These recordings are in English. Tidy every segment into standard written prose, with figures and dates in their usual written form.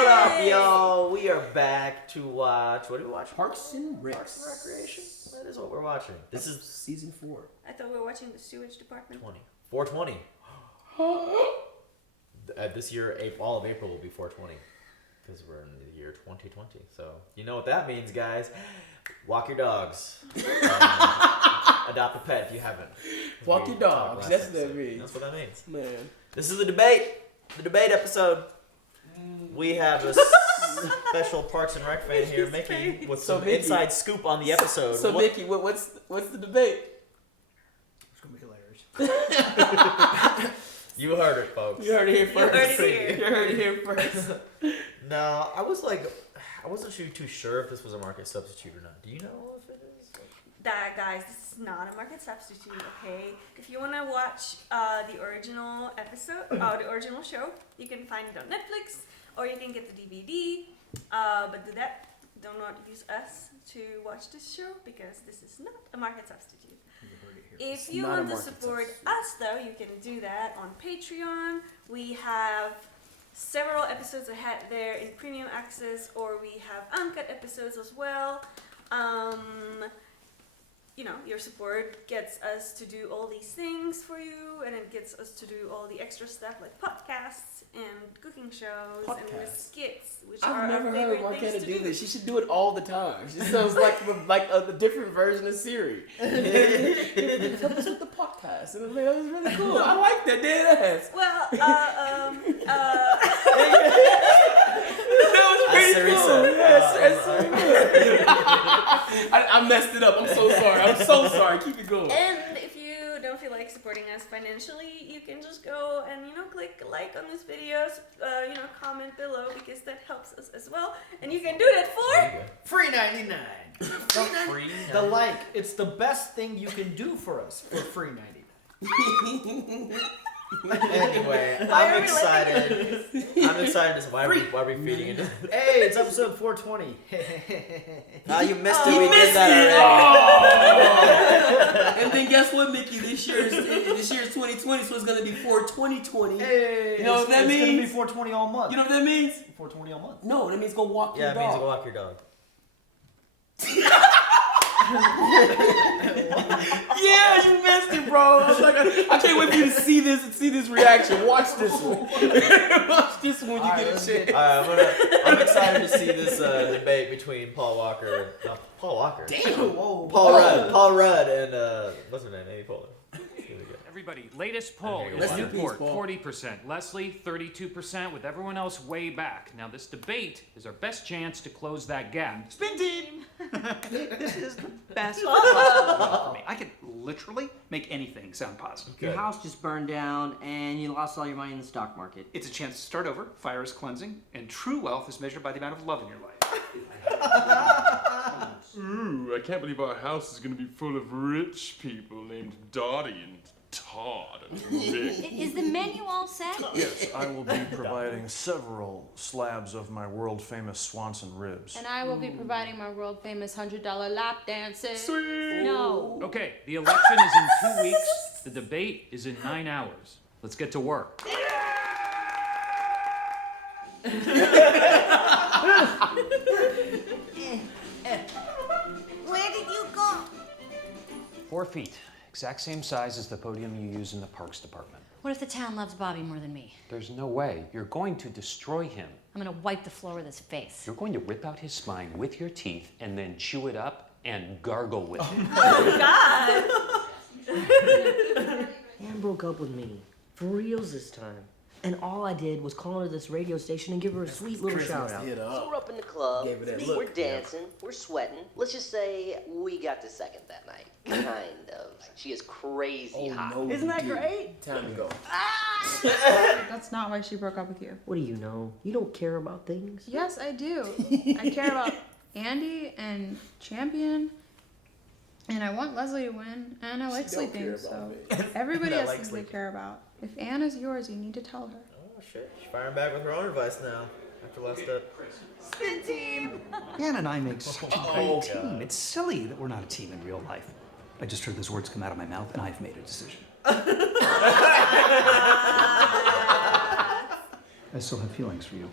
What up, y'all? We are back to watch. What do we watch? Parks and Recs. Parks and Recreation. That is what we're watching. This is season 4. I thought we were watching the sewage department. 420. This year, all of April will be 420 because we're in the year 2020. So you know what that means, guys. Walk your dogs. Adopt a pet if you haven't. Walk your dogs. That's what that means. That's what that means. Man. This is the debate episode. We have a special Parks and Rec fan here, Mickey, with some inside scoop on the episode. So Mickey, what's the debate? It's gonna be hilarious. You heard it, folks. You heard it here first. You heard it here first. No, I wasn't too sure if this was a market substitute or not. Do you know if it is? Guys, this is not a market substitute, okay? If you want to watch the original episode, the original show, you can find it on Netflix, or you can get the DVD. But do not use us to watch this show, because this is not a market substitute. If you want to support us, though, you can do that on Patreon. We have several episodes ahead there in premium access, or we have uncut episodes as well. You know, your support gets us to do all these things for you, and it gets us to do all the extra stuff like podcasts and cooking shows and skits, which I've are never our heard favorite Marquetta things to do this. She should do it all the time. She sounds like a different version of Siri. Help us with the podcast. And that was really cool. I like that, dead ass. Well, That was pretty cool. Yes, I messed it up. I'm so sorry. Keep it going. and if you don't feel like supporting us financially, you can just go and click like on this video, comment below, because that helps us as well. And you can do that for Free 99. Free. The like. It's the best thing you can do for us for free 99. Anyway, I'm excited. I'm excited as why are we feeding into this? Hey, it's episode 420. You missed it. You We did missed that already. And then guess what, Mickey? This year's 2020, so it's gonna be 420. Hey, you know what that means? It's gonna be 420 all month. You know what that means? 420 all month. No, that means go walk your Yeah, it dog. means go walk your dog. Yeah, you missed it, bro. I can't wait for you to see this reaction. Watch this one. Watch this one when you get a chance. I'm excited to see this debate between Paul Walker and Paul Walker. Damn. Whoa. Paul Rudd and what's her name? Amy Poehler. Everybody, latest poll. Let's do Newport, peace, Paul. 40%. Leslie, 32%, with everyone else way back. Now, this debate is our best chance to close that gap. Spin team! This is the best for me. I could literally make anything sound positive. Your house just burned down and you lost all your money in the stock market. It's a chance to start over, fire is cleansing, and true wealth is measured by the amount of love in your life. Ooh, I can't believe our house is going to be full of rich people named Dottie and Todd and Vic. Is the menu all set? Yes, I will be providing several slabs of my world-famous Swanson ribs. And I will be providing my world-famous $100 lap dances. Sweet. No. Okay, the election is in 2 weeks. The debate is in 9 hours. Let's get to work. Where did you go? 4 feet. Exact same size as the podium you use in the parks department. What if the town loves Bobby more than me? There's no way. You're going to destroy him. I'm gonna wipe the floor with his face. You're going to rip out his spine with your teeth and then chew it up and gargle with it. God. Ann broke up with me. For reals this time. And all I did was call her to this radio station and give her a sweet little shout out. So we're up in the club, Gave her that we're look. dancing, we're sweating. Let's just say we got to second that night. Kind of. She is crazy hot. No, Isn't that dude. great? Time to go. That's not why she broke up with you. What do you know? You don't care about things. Yes, I do. I care about Andy and Champion, and I want Leslie to win, and I like She don't care sleeping, so about me. everybody I has like things sleeping. they care about. If Anne is yours, you need to tell her. Oh shit! She's firing back with her own advice now. After last step. Spin team. Ann and I make such a great team. God. It's silly that we're not a team in real life. I just heard those words come out of my mouth, and I've made a decision. I still have feelings for you.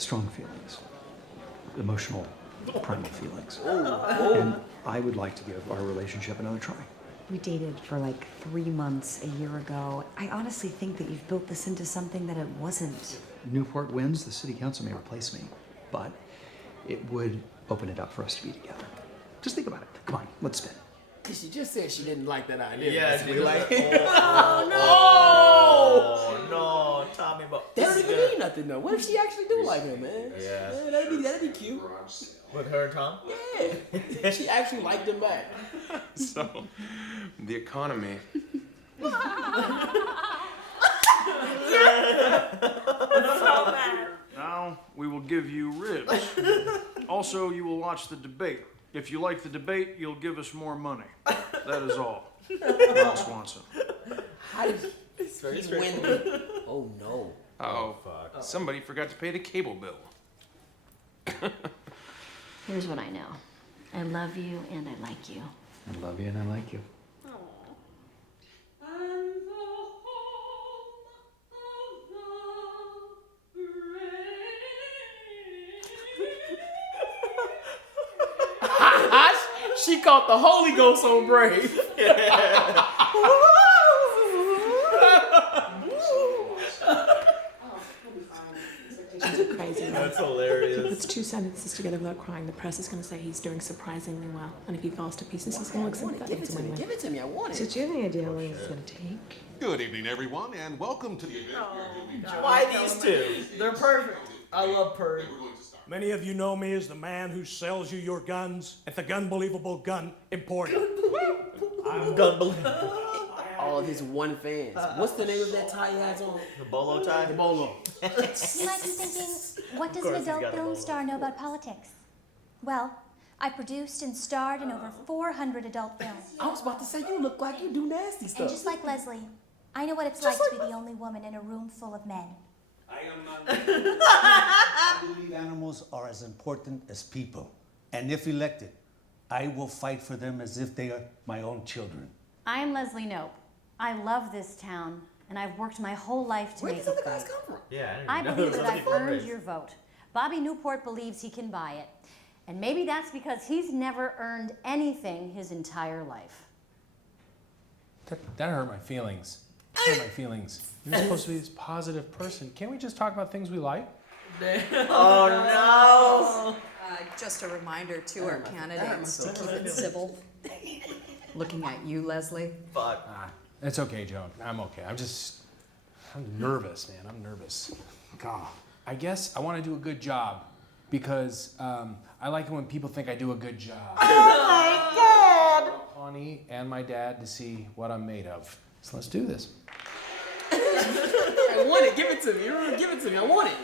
strong feelings, emotional, primal feelings. And I would like to give our relationship another try. We dated for like 3 months a year ago. I honestly think that you've built this into something that it wasn't. Newport wins, the city council may replace me, but it would open it up for us to be together. Just think about it. Come on, let's spin. She just said she didn't like that idea. Yeah, we she like. Oh no, Tommy, but That don't even mean nothing though. What if she actually do like him, man? Yeah. That'd be cute. With her and Tom? Yeah. She actually liked him back. So, the economy. So bad. Now we will give you ribs. Also, you will watch the debate. If you like the debate, you'll give us more money. That is all. Ron Swanson. How did he win? Oh no. Oh, fuck. Somebody forgot to pay the cable bill. Here's what I know. I love you and I like you. I love you and I like you. She caught the Holy Ghost on Brave. Crazy. That's hilarious. It's 2 sentences together without crying. The press is going to say he's doing surprisingly well. And if he falls to pieces, he's going to look sympathetic to women. Give it to me. I want So it. do you have any idea how long it's going to take? Good evening, everyone, and welcome to the event. Why these two? They're perfect. I love Purdy. Many of you know me as the man who sells you your guns at the Gunbelievable Gun Emporium. I'm Gunbelievable. All of his one fans. What's the name of that tie he has on? The bolo tie? The bolo. You might be thinking, what does an Of course he's adult got a film bolo. star know about politics? Well, I produced and starred in over 400 adult films. I was about to say, you look like you do nasty And stuff. just like Leslie, I know what it's like to be the only woman in a room full of men. I believe animals are as important as people. And if elected, I will fight for them as if they are my own children. I am Leslie Knope. I love this town, and I've worked my whole life to make it great. Yeah, I didn't believe even that know I've those earned were your vote. Bobby Newport believes he can buy it. And maybe that's because he's never earned anything his entire life. That hurt my feelings. Hurt my feelings. You're supposed to be this positive person. Can't we just talk about things we like? Oh Just a reminder to our candidates to keep it civil. Looking at you, Leslie. no. Fuck. It's okay, Joan. I'm okay. I'm nervous, man. I'm nervous. God. I guess I want to do a good job because I like it when people think I do a good job. Oh my god! Pawnee and my dad to see what I'm made of. So let's do this. I want it. Give it to me. Give it to me. I want it.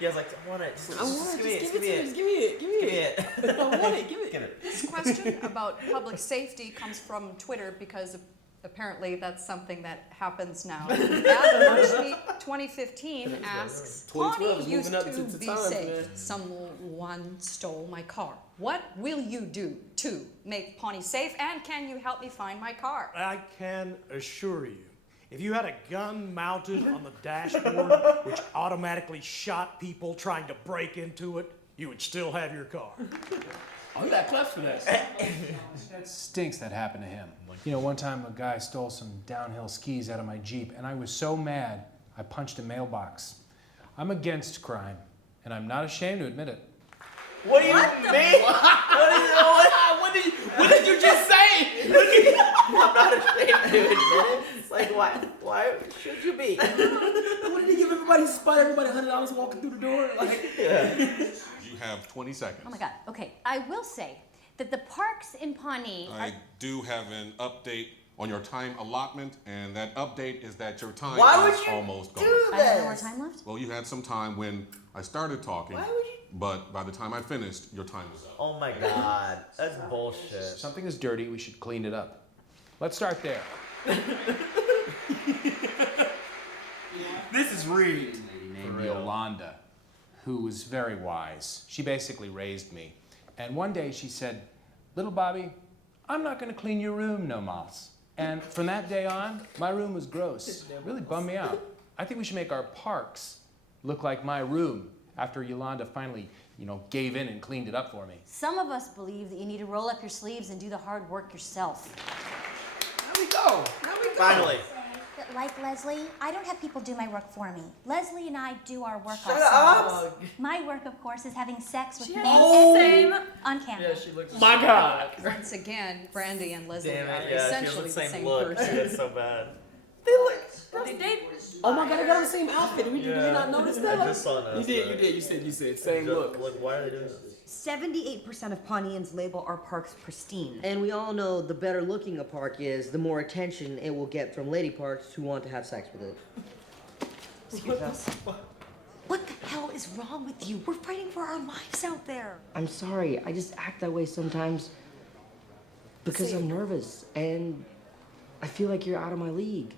Yeah, I was like, I want it. I want it. Just Give it to me. Just give me it. Give me it. I want it. Give it. This question about public safety comes from Twitter because apparently that's something that happens now. March 2015 asks, Pawnee used to be safe. Someone stole my car. What will you do to make Pawnee safe, and can you help me find my car? I can assure you, if you had a gun mounted on the dashboard which automatically shot people trying to break into it, you would still have your car. Oh, you got claps for that. That stinks that happened to him. You know, one time a guy stole some downhill skis out of my Jeep, and I was so mad, I punched a mailbox. I'm against crime, and I'm not ashamed to admit it. What do you mean? What did you just say? I'm not ashamed to admit it. It's like, why should you be? What did he give everybody? Spot everybody $100 walking through the door? Like, yeah. You have 20 seconds. Oh my God. Okay, I will say that the parks in Pawnee are... I do have an update on your time allotment, and that update is that your time Why would is you almost gone. do I have no this? more time left? Well, you had some time when I started talking, Why would you? but by the time I finished, your time was up. Oh my god, that's bullshit. If something is dirty, we should clean it up. Let's start there. this is rigged. A lady named Yolanda, who was very wise. She basically raised me. And one day she said, "Little Bobby, I'm not going to clean your room no mas." And from that day on, my room was gross. It really bummed me out. I think we should make our parks look like my room after Yolanda finally, gave in and cleaned it up for me. Some of us believe that you need to roll up your sleeves and do the hard work yourself. There we go. Finally. But like Leslie, I don't have people do my work for me. Leslie and I do our work Shut ourselves. up. My work, of course, is having sex with men Same. on camera. Yeah, she looks. My God. Once again, Brandy and Leslie Damn are it, yeah, she essentially has the the same same look. person. It's so bad. They date. Oh my God, they got the same outfit. Did you not notice that? I just saw that. You did. You said same look. Look, why are they doing this? 78% of Pawneans label our parks pristine. And we all know the better looking a park is, the more attention it will get from lady parks who want to have sex with it. Excuse us. What the hell is wrong with you? We're fighting for our lives out there. I'm sorry, I just act that way sometimes because I'm nervous and I feel like you're out of my league.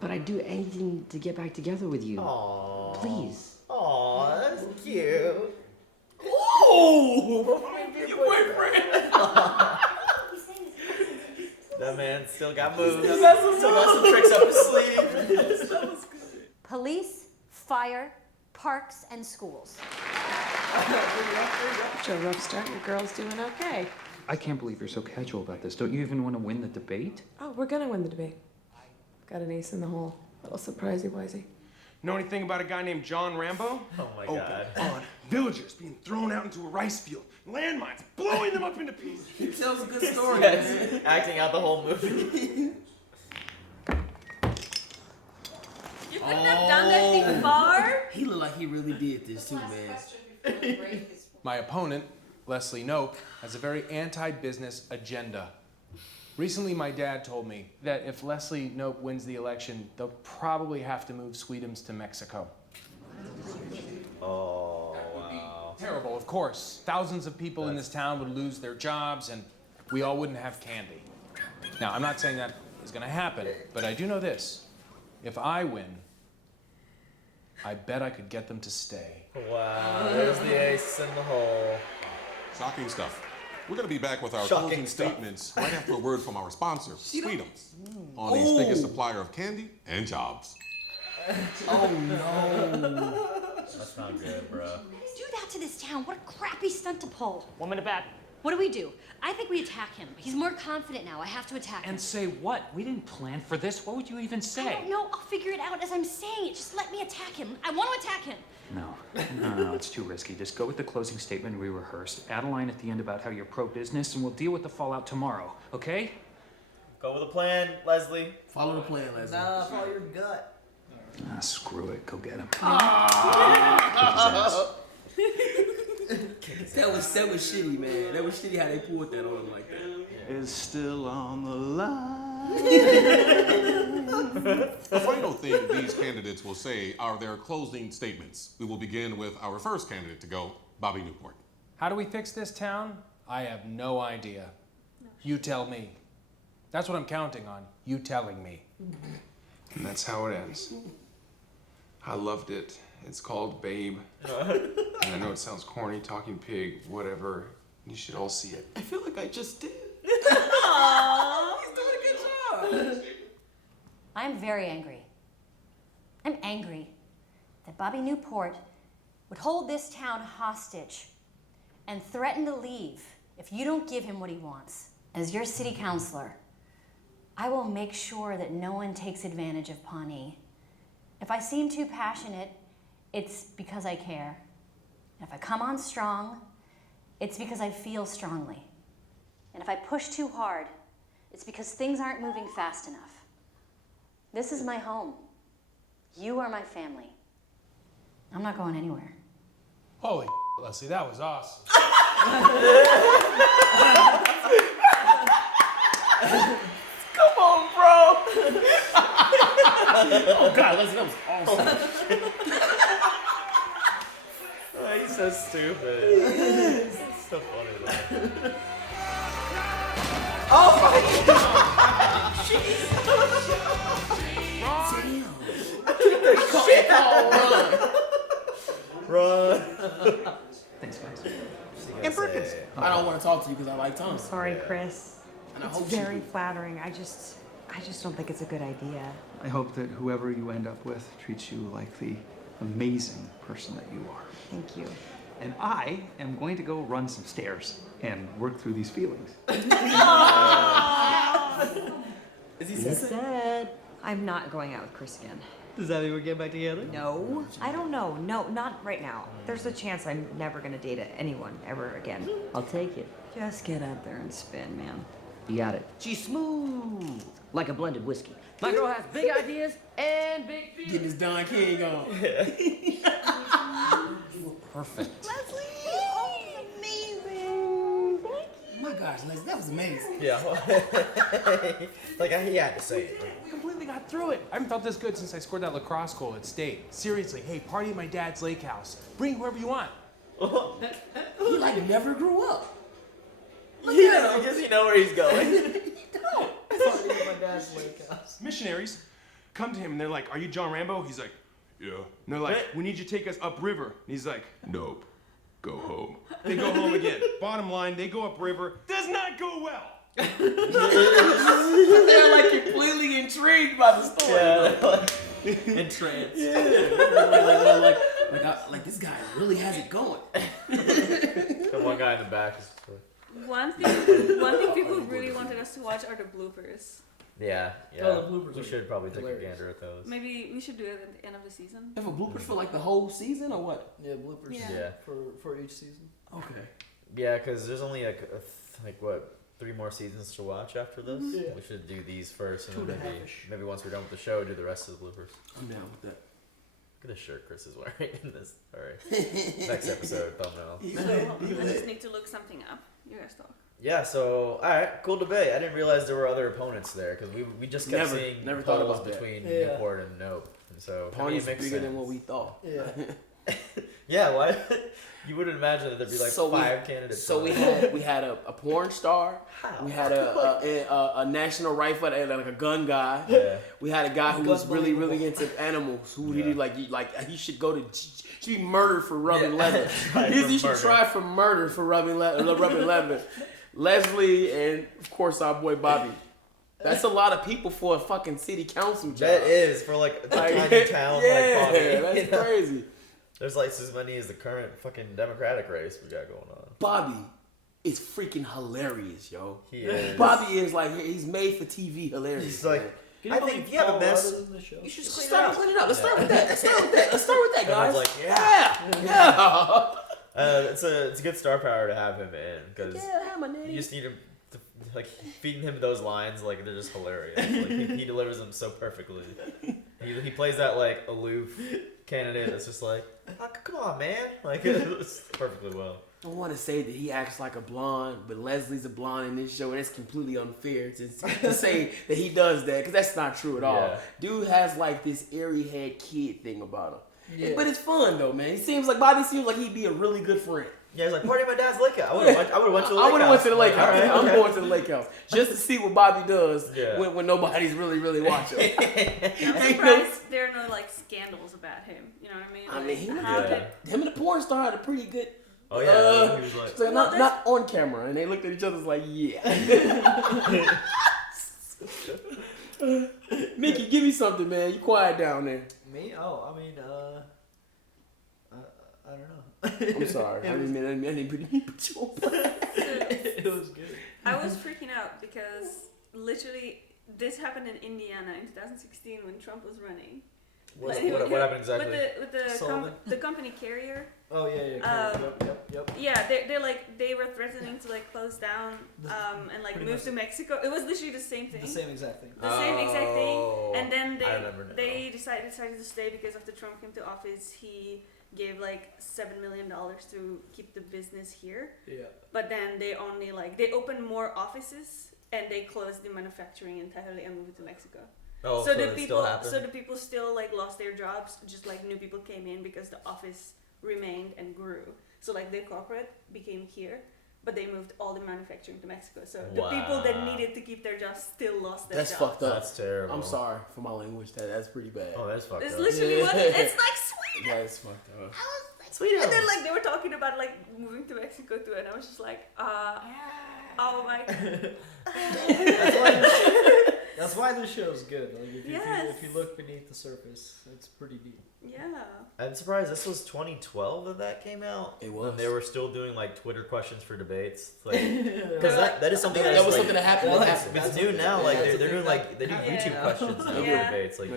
But I'd do anything to get back together with you. Aww. Please. Aw, that's cute. Oh! Your boyfriend! That man still got moves. Still got some tricks up his sleeve. That was good. Police, fire, parks, and schools. Joe, rough start. Your girl's doing okay. I can't believe you're so casual about this. Don't you even want to win the debate? Oh, we're gonna win the debate. Got an ace in the hole. That'll surprise you, Wisey. Know anything about a guy named John Rambo? Oh my God. On villagers being thrown out into a rice field, landmines blowing them up into pieces. He tells a good story. Yes, acting out the whole movie. You couldn't have done that before. He looked like he really did this too, man. My opponent, Leslie Knope, has a very anti-business agenda. Recently, my dad told me that if Leslie Knope wins the election, they'll probably have to move Sweetums to Mexico. Oh, wow. Terrible, of course. Thousands of people in this town would lose their jobs, and we all wouldn't have candy. Now, I'm not saying that is going to happen, but I do know this. If I win, I bet I could get them to stay. Wow, there's the ace in the hole. Shocking stuff. We're going to be back with our Shocking closing stuff. statements right after a word from our sponsor, Sweetums, Pawnee's biggest supplier of candy and jobs. Oh no. That's not good, bro. Do that to this town. What a crappy stunt to pull. 1 minute back. What do we do? I think we attack him. He's more confident now. I have to attack him. And say what? We didn't plan for this. What would you even say? I don't know. I'll figure it out as I'm saying it. Just let me attack him. I want to attack him. No, it's too risky. Just go with the closing statement we rehearsed. Add a line at the end about how you're pro-business, and we'll deal with the fallout tomorrow, okay? Go with a plan, Leslie. Follow the plan, Leslie. Nah, follow your gut. Screw it. Go get him. That was shitty, man. That was shitty how they pulled that on him like that. Is still on the line. The final thing these candidates will say are their closing statements. We will begin with our first candidate to go, Bobby Newport. How do we fix this town? I have no idea. You tell me. That's what I'm counting on. You telling me. And that's how it ends. I loved it. It's called Babe. And I know it sounds corny, talking pig, whatever. You should all see it. I feel like I just did. Aww. He's doing a good job. I'm very angry. I'm angry that Bobby Newport would hold this town hostage and threaten to leave if you don't give him what he wants. As your city councilor, I will make sure that no one takes advantage of Pawnee. If I seem too passionate, it's because I care. And if I come on strong, it's because I feel strongly. And if I push too hard, it's because things aren't moving fast enough. This is my home. You are my family. I'm not going anywhere. Holy Leslie, that was awesome. Come on, bro. Oh God, Leslie, that was awesome. Oh, he's so stupid. It's so funny though. Oh my God. Jeez. Shit. Run. Thanks, guys. And Perkins. I don't want to talk to you because I like Tom. Sorry, Chris. And I It's hope very flattering. I just don't think it's a good idea. I hope that whoever you end up with treats you like the amazing person that you are. Thank you. And I am going to go run some stairs and work through these feelings. Is he He said, I'm not going out with Chris again. Does that mean we're getting back together? No, I don't know. No, not right now. There's a chance I'm never gonna date anyone ever again. I'll take it. Just get out there and spin, man. You got it. She's smooth, like a blended whiskey. My girl has big ideas and big feelings. Getting his Don King on. Perfect. Leslie! Oh my gosh, Leslie, that was amazing. Yeah. Like, he had to say it. We completely got through it. I haven't felt this good since I scored that lacrosse goal at state. Seriously, hey, party at my dad's lake house. Bring whoever you want. He like never grew up. Yeah, because you know where he's going. Missionaries come to him and they're like, "Are you John Rambo?" He's like, "Yeah." And they're like, "We need you to take us upriver." And he's like, Nope. Go home. They go home again. Bottom line, they go upriver. Does not go well. They're like completely intrigued by the story. Yeah. Entranced. Yeah. Like this guy really has it going. The one guy in the back is like, One thing people really wanted us to watch are the bloopers. yeah. Oh, the bloopers We are should probably take a hilarious. gander at those. Maybe we should do it at the end of the season. Have a bloopers for like the whole season or what? Yeah, bloopers. Yeah. For each season. Okay. Yeah, because there's only like what, 3 more seasons to watch after this. Yeah. We should do these first, and 2 then and a half-ish. maybe once we're done with the show, do the rest of the bloopers. I'm down with that. Look at the shirt Chris is wearing in this. All right. Next episode thumbnail. So I just need to look something up. You guys talk. Yeah. So all right, cool debate. I didn't realize there were other opponents there because we just kept Never- seeing never thought polls about that. between Yeah. Newport and Nope, and so Pony's it makes bigger than sense. what we thought. Yeah. Yeah. Why? You wouldn't imagine that there'd be like 5 candidates. So we had a porn star. We had a national rifle, like a gun guy. Yeah. We had a guy who was really into animals. Who he he should go to should be murdered for rubbing leather. He should try for murder for rubbing leather. Leslie and of course our boy Bobby. That's a lot of people for a fucking city council job. That is for like a tiny town like Bonnie. That's you know? crazy. There's like as many as the current fucking Democratic race we got going on. Bobby is freaking hilarious, yo. He is. Bobby is like he's made for TV hilarious. He's like, man. I think if you have a mess, you should clean clean it up. Let's Yeah. start with that. Let's start with that, guys. Everyone's like, yeah. Yeah. It's a good star power to have him in because Yeah, have my you nanny. just need him to, like feeding him those lines, like they're just hilarious. Like he delivers them so perfectly. He plays that like aloof candidate that's just like, oh, come on, man, like it's perfectly well. I want to say that he acts like a blonde, but Leslie's a blonde in this show, and it's completely unfair to say that he does that, because that's not true at all. Yeah. Dude has like this airy head kid thing about him. Yeah. But it's fun though, man. Bobby seems like he'd be a really good friend. Yeah, he's like, party at my dad's lake house. I would have went to the lake house. I would have went to the lake house. All right, I'm okay. going to the lake house just to see what Bobby does Yeah. when nobody's really watching. I'm surprised there are no like scandals about him. You know what I mean? I mean, Like, him and the porn star had a pretty good. Oh yeah, he was like, So not on camera, and they looked at each other like, yeah. Mickey, give me something, man. You quiet down there. Me? Oh, I mean, I don't know. I'm sorry. I didn't put you on blast. It was good. I was freaking out because literally this happened in Indiana in 2016 when Trump was running. what happened exactly? With the company Carrier. Oh yeah. Yep. Yeah, they were threatening to like close down and like Pretty move much. to Mexico. It was literally the same thing. The same exact thing. The same exact thing. And then I remember now. they decided to stay because after Trump came to office, he gave like $7 million to keep the business here. Yeah. But then they only they opened more offices and they closed the manufacturing entirely and moved it to Mexico. Oh, so so the it people, still happened? so the people still like lost their jobs, just like new people came in because the office remained and grew. So like the corporate became here, but they moved all the manufacturing to Mexico. So the people that Wow. needed to keep their jobs still lost their That's jobs. fucked up. That's terrible. I'm sorry for my language. That's pretty bad. Oh, that's fucked It's up. literally what it's like sweet. That's fucked up. Sweet. And then like they were talking about like moving to Mexico too, and I was just like, oh my god. That's why this show is good. Like Yes. if you look beneath the surface, it's pretty deep. Yeah. I'm surprised this was 2012 that came out. It was. And they were still doing like Twitter questions for debates, like because that is something that was like, something that happened. It's new now. Like they're doing like they do YouTube questions now for debates. Like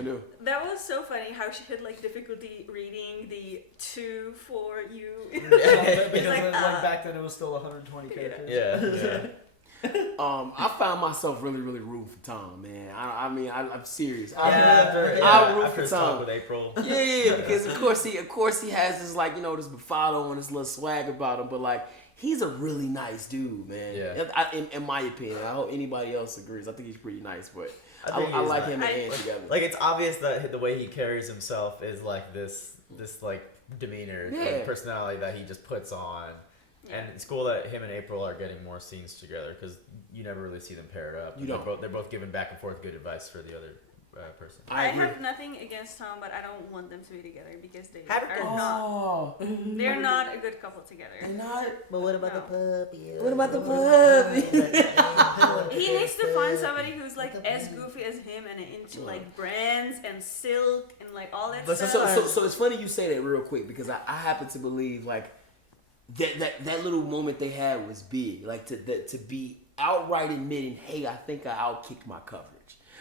That was so funny how she had like difficulty reading the 2 for you. Because It's like back then it was still 120 characters. Yeah. I found myself really rooting for Tom, man. I mean, I'm serious. After I root for his talk Tom. with April. Yeah, because of course he has this like this bravado and this little swag about him, but like he's a really nice dude, man. Yeah. In my opinion, I hope anybody else agrees. I think he's pretty nice, but I like him and Ann together. Like it's obvious that the way he carries himself is like this like demeanor, like, personality that he just puts on. And it's cool that him and April are getting more scenes together because you never really see them paired up. They're both giving back and forth good advice for the other person. I have nothing against Tom, but I don't want them to be together because they they're not a good couple together. They're not. But what about the puppy? What about the puppy? He needs to find somebody who's like as goofy as him and into like brands and silk and like all that stuff. So it's funny you say that real quick because I happen to believe like that little moment they had was big. Like to be outright admitting, hey, I think I outkicked my coverage.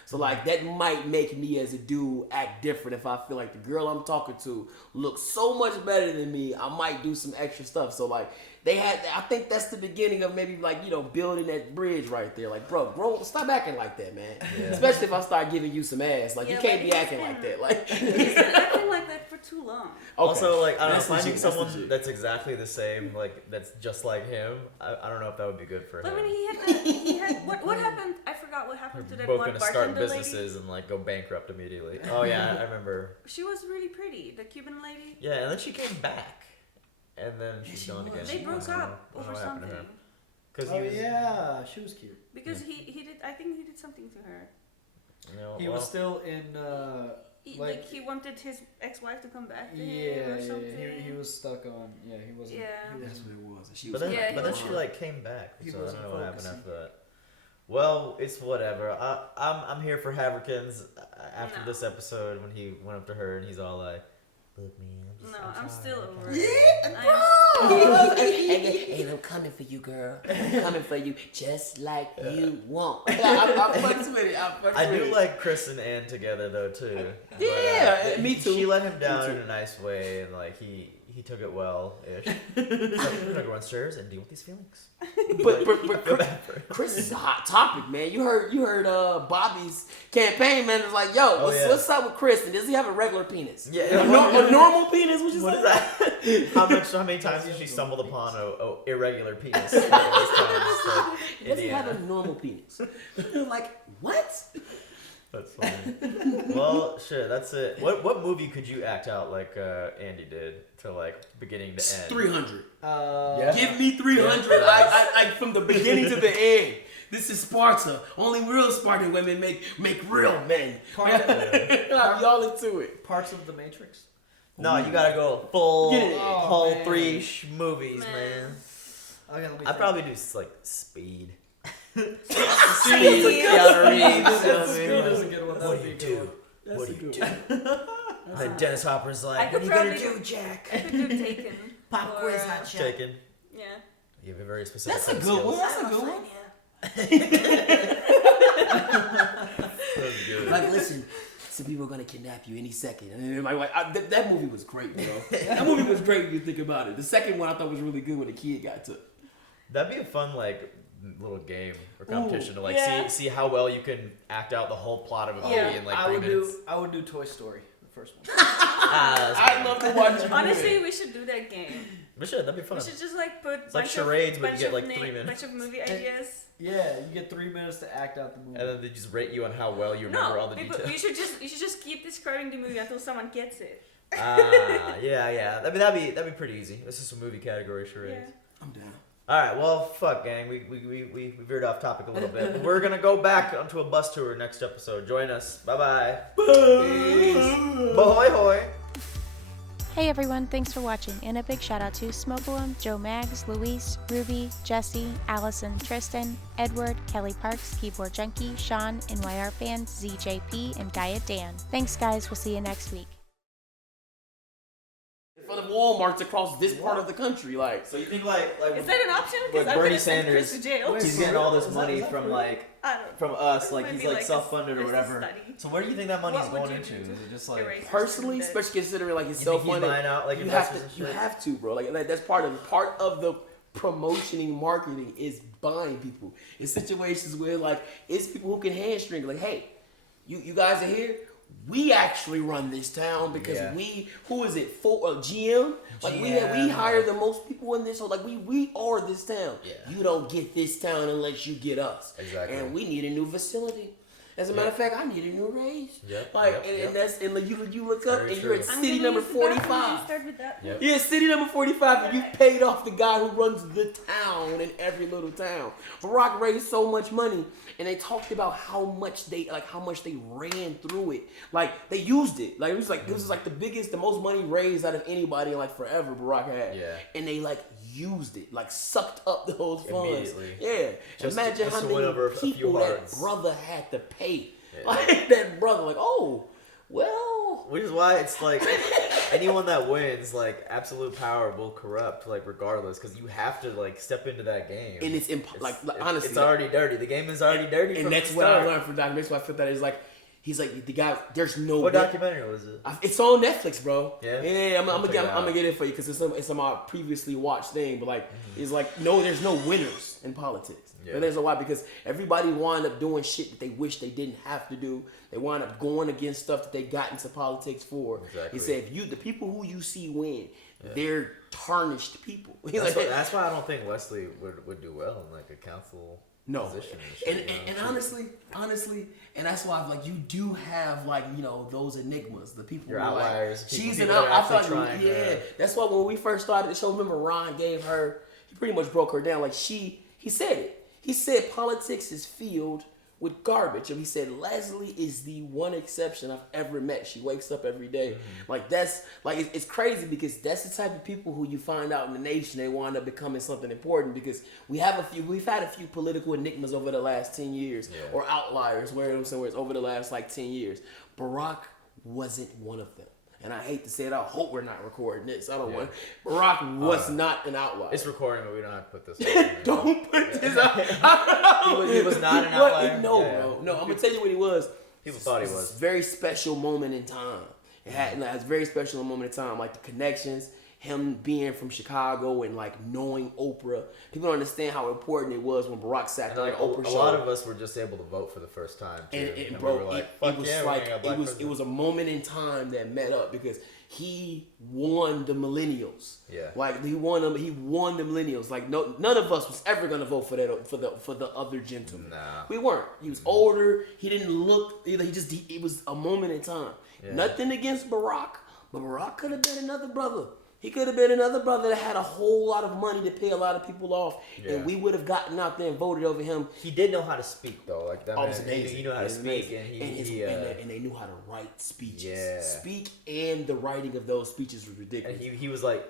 So like that might make me as a dude act different if I feel like the girl I'm talking to looks so much better than me. I might do some extra stuff. So like I think that's the beginning of maybe like building that bridge right there. Like bro, stop acting like that, man. Yeah. Especially if I start giving you some ass. Like you can't be acting like that. Like He's been acting like that for too long. Also, like I don't know, That's finding legit, someone that's exactly the same, like that's just like him. I don't know if that would be good for him. I mean, he had what happened? I forgot what happened to that Both one gonna start bartender businesses lady. and like go bankrupt immediately. Oh yeah, I remember. She was really pretty, the Cuban lady. Yeah, and then she came back, and then she's gone again. They broke up I don't know over what happened to something. her. She was cute. Because he did. I think he did something to her. He was still in. Like he wanted his ex-wife to come back to him Yeah, or something. he was stuck on. Yeah, he wasn't. Yeah. That's what it was. She But was. then she like came back, He so I wasn't don't know what happened focusing. after that. Well, it's whatever. I'm here for Haverkins after this episode when he went up to her and he's all like, "Look, man, I'm still over it. And I'm coming for you, girl. I'm coming for you, just like you want. I fucks with it. I do like Chris and Ann together though too. Yeah, me too. She let him Me down too. in a nice way, and like he took it well ish. So we're gonna go upstairs and deal with these feelings. But Chris is a hot topic, man. You heard Bobby's campaign manager was like, yo, what's up with Chris? And does he have a regular penis? Yeah, a normal penis? What is that? How many times has she stumbled upon a irregular penis? Like, does he have a normal penis? Like, what? That's funny. Well, shit, that's it. What movie could you act out like Andy did to like beginning to end? 300. Yeah. Give me 300. I from the beginning to the end. This is Sparta. Only real Spartan women make real men. Y'all into it. Parts of the Matrix. No, you gotta go full whole man. 3 movies, man. Okay, let me I'd think. probably do like Speed. Speed with Keanu Reeves. Speed is a good one. That What would do be you a do? good one. What do you do? And then Dennis Hopper's I like, could "What are you gonna probably do, Jack?" I could do Taken. Pop or, quiz, hot shot. Taken. Yeah. You have a very specific. That's a set of good one. skills. That's a good one. That's good. Like, listen, some people are gonna kidnap you any second. And then like, that movie was great, bro. That movie was great if you think about it. The second one I thought was really good when the kid got took. That'd be a fun like little game or competition to like yeah. see how well you can act out the whole plot of a movie in like 3 minutes. I would do Toy Story, the first one. I'd love to watch you. Honestly, we should do that game. We should. That'd be fun. We should just like put It's like charades, but you get like 3 minutes. bunch of movie ideas. Yeah, you get 3 minutes to act out the movie. And then they just rate you on how well you remember all the people, details. you should just keep describing the movie until someone gets it. Yeah. I mean, that'd be pretty easy. This is a movie category charades. Yeah. I'm down. All right, well, fuck, gang. We veered off topic a little bit. But we're gonna go back onto a bus tour next episode. Join us. Bye bye. Peace. Boy hoy. Hey everyone, thanks for watching, and a big shout out to Smokealum, Joe Maggs, Luis, Ruby, Jesse, Allison, Tristan, Edward, Kelly Parks, Keyboard Junkie, Sean, NYR fans, ZJP, and Gaia Dan. Thanks guys, we'll see you next week. In front of Walmarts across this part of the country, like. So you think like Is that an option? like Because I'm Bernie gonna send Chris Sanders, to jail. he's getting all this money from like from us, like Might he's be like like self-funded or just a whatever. study. So where do you think that money's What would going you into? do Is it just like Personally, especially considering like it's You think he's self-funded, buying out, like, you have investors to, and shit? you have to, bro. Like that's part of the promotioning marketing is buying people. In situations where like it's people who can hamstring, like, hey, you guys are here. We actually run this town because who is it? GM? Like we hire the most people in this, so like we are this town. You don't get this town unless you get us. Exactly. And we need a new facility. As a matter of fact, I need a new raise. Yep, Like yep, and yep. that's and like you look up Very and you're at true. city number 45. Start with that. Yep. Yeah, city number 45, and you paid off the guy who runs the town in every little town. Barack raised so much money, and they talked about how much they ran through it. Like they used it. Like it was like the biggest, the most money raised out of anybody in like forever. Barack had. Yeah. And they like used it, like sucked up those funds. Immediately. Yeah. Just Imagine how to win many over a few people that hearts. brother had to pay. Like that brother, like, oh, well. Which is why it's like anyone that wins, like absolute power will corrupt, like regardless, because you have to like step into that game. And it's honestly, it's already dirty. The game is already dirty. And from that's the what start. I learned from Doc. That's why I feel that is like, he's like the guy. There's no. What documentary was it? It's on Netflix, bro. Yeah? Yeah. I'm I'll gonna check it get it for you because it's on my previously watched thing. But like, it's like no, there's no winners in politics. Yeah. And there's a why because everybody wind up doing shit that they wish they didn't have to do. They wind up going against stuff that they got into politics for. Exactly. He said, the people who you see win, they're tarnished people. He's That's, like, that's why I don't think Wesley would do well in like a council position. And honestly, and that's why like you do have like those enigmas, the people Your who are outliers, Like, people she's that an are I actually thought trying to- that's why when we first started the show, remember Ron gave her, he pretty much broke her down. Like he said it. He said politics is filled with garbage, and he said Leslie is the one exception I've ever met. She wakes up every day. Like that's like it's crazy because that's the type of people who you find out in the nation they wind up becoming something important because we've had a few political enigmas over the last 10 years or outliers where it's over the last like 10 years. Barack wasn't one of them. And I hate to say it, I hope we're not recording this. I don't want. Barack was not an outlier. It's recording, but we don't have to put this on. Don't put this out. He was not an outlier? No, Yeah. bro. No, I'm going to tell you what he was. People thought he was. It's a very special moment in time. It had it's a very special moment in time. Like the connections, him being from Chicago and like knowing Oprah. People don't understand how important it was when Barack sat And on like the Oprah a show. lot of us were just able to vote for the first time too. And we bro, were like, it fuck was yeah, like we're gonna have it was a moment in time that met up because he won the millennials. Yeah. Like he won them. He won the millennials. Like none of us was ever gonna vote for that for the other gentleman. Nah. We weren't. He was older. He didn't look. It was a moment in time. Yeah. Nothing against Barack, but Barack could have been another brother. He could have been another brother that had a whole lot of money to pay a lot of people off, and we would have gotten out there and voted over him. He did know how to speak though, like that. Oh, Man, it's amazing. He knew how to speak, and and they knew how to write speeches. Yeah. Speak and the writing of those speeches was ridiculous. And he was like,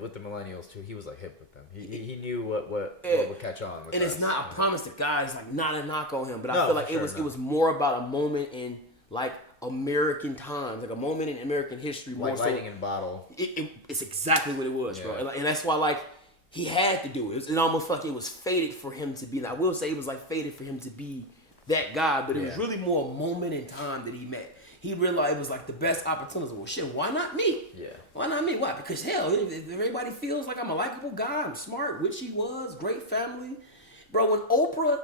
with the millennials too. He was like hip with them. He knew what would catch on. With And it's us. not a promise to God. It's like not a knock on him, but I No, feel like for it sure, was more about a moment in like American times, like a moment in American history. Like more lightning so, in a bottle. It's exactly what it was, bro. And that's why like he had to do it. It almost felt like it was fated for him to be. And I will say it was like fated for him to be that guy, but it was really more a moment in time that he met. He realized it was like the best opportunity. Well, shit, why not me? Yeah. Why not me? Why? Because hell, if everybody feels like I'm a likable guy, I'm smart, which he was, great family. Bro, when Oprah,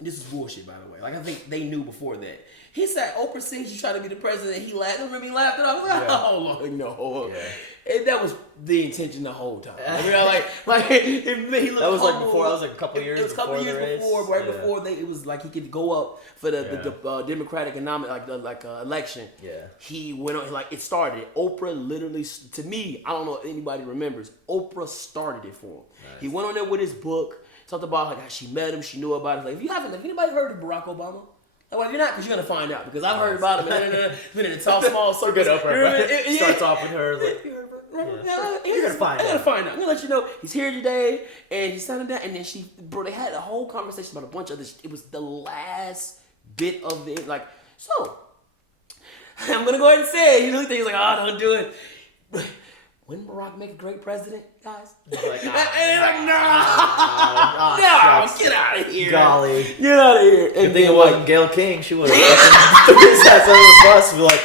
this is bullshit, by the way. Like, I think they knew before that. He said, Oprah sings, you try to be the president. He laughed. Remember he laughed it off? I was like, oh, Lord, no. Yeah. And that was the intention the whole time. He looked that was like humble. before. That was like a couple years. It was a couple years before, right yeah. before it was like he could go up for the Democratic election. Yeah. He went on it started. Oprah literally, to me, I don't know if anybody remembers. Oprah started it for him. Nice. He went on there with his book, talked about how she met him, she knew about it. Like, if anybody heard of Barack Obama? Well, if you're not, because you're gonna find out. Because I've heard about him. And then it's all small circles. Good Oprah. Right? Starts off with her like, you're gonna find out. I'm gonna let you know he's here today, and he's signing that. And then they had a whole conversation about a bunch of this. It was the last bit of the like. So I'm gonna go ahead and say it. He looked at it, he's like, oh, don't do it. When Barack make a great president, guys? He's like, and he's like, no, get out of here. Golly. Get out of here. Good thing it wasn't Gayle King. She would have threw his ass under the bus and be like,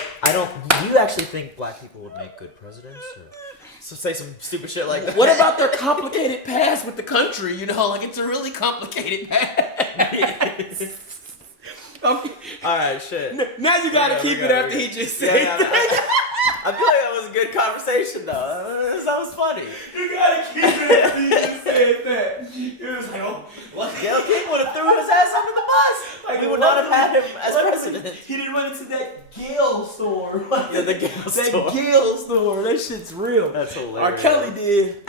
do you actually think black people would make good presidents? Or so say some stupid shit like that. What about their complicated past with the country? You know, like it's a really complicated past. Alright, shit. Now you gotta keep it after he just said that. I feel like that was a good conversation, though. That was funny. You gotta keep it after he just said that. It was like, oh, Gayle King would have threw his ass under the bus. Like, we would not have had him as president. He didn't run into that Gale store. Yeah, the Gale store. That Gale store. That shit's real. That's hilarious. R. Kelly did.